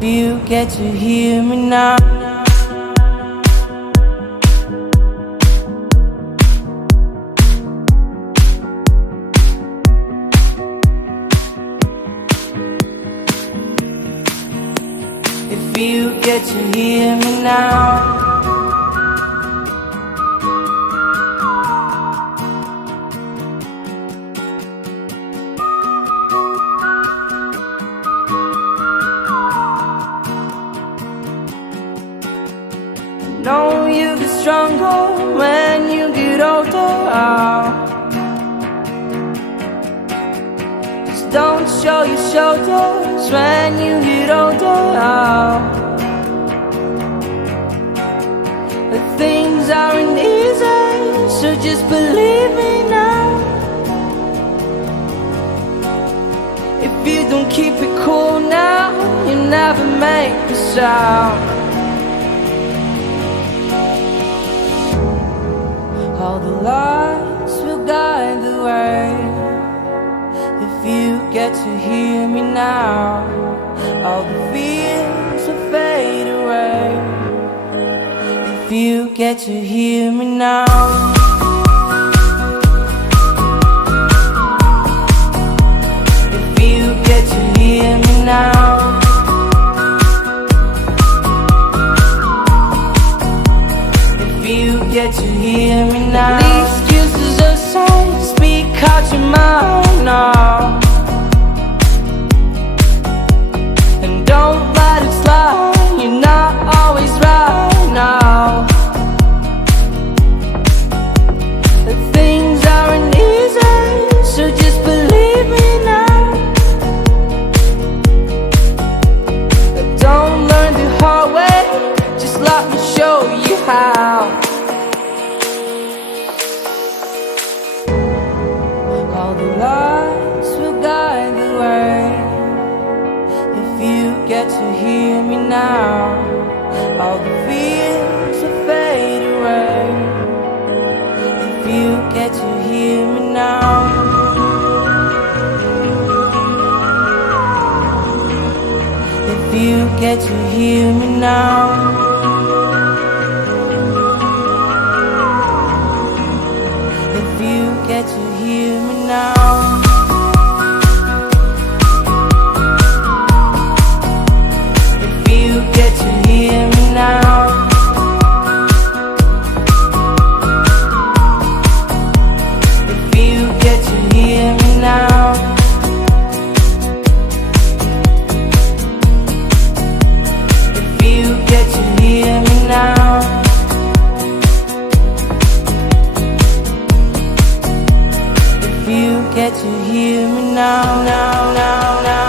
If you get to hear me now. If you get to hear me now. Know you get stronger when you get older. Just don't show your shoulders when you get older. But things aren't easy, so just believe me now. If you don't keep it cool now, you never make a sound. All the lights will guide the way. If you get to hear me now, all the fears will fade away. If you get to hear me now. If you get to hear me now. You get to hear me now. Least excuses aside, speak out your mind now. And don't let it slide, you're not always right now. But things aren't easy, so just believe me now. But don't learn the hard way, just let me show you how. All the lights will guide the way. If you get to hear me now, all the fears will fade away. If you get to hear me now. If you get to hear me now. If you get to hear me now. If you get to hear me now. If you get to hear me now. If you get to hear me now. If you get to hear me now, now, now, now.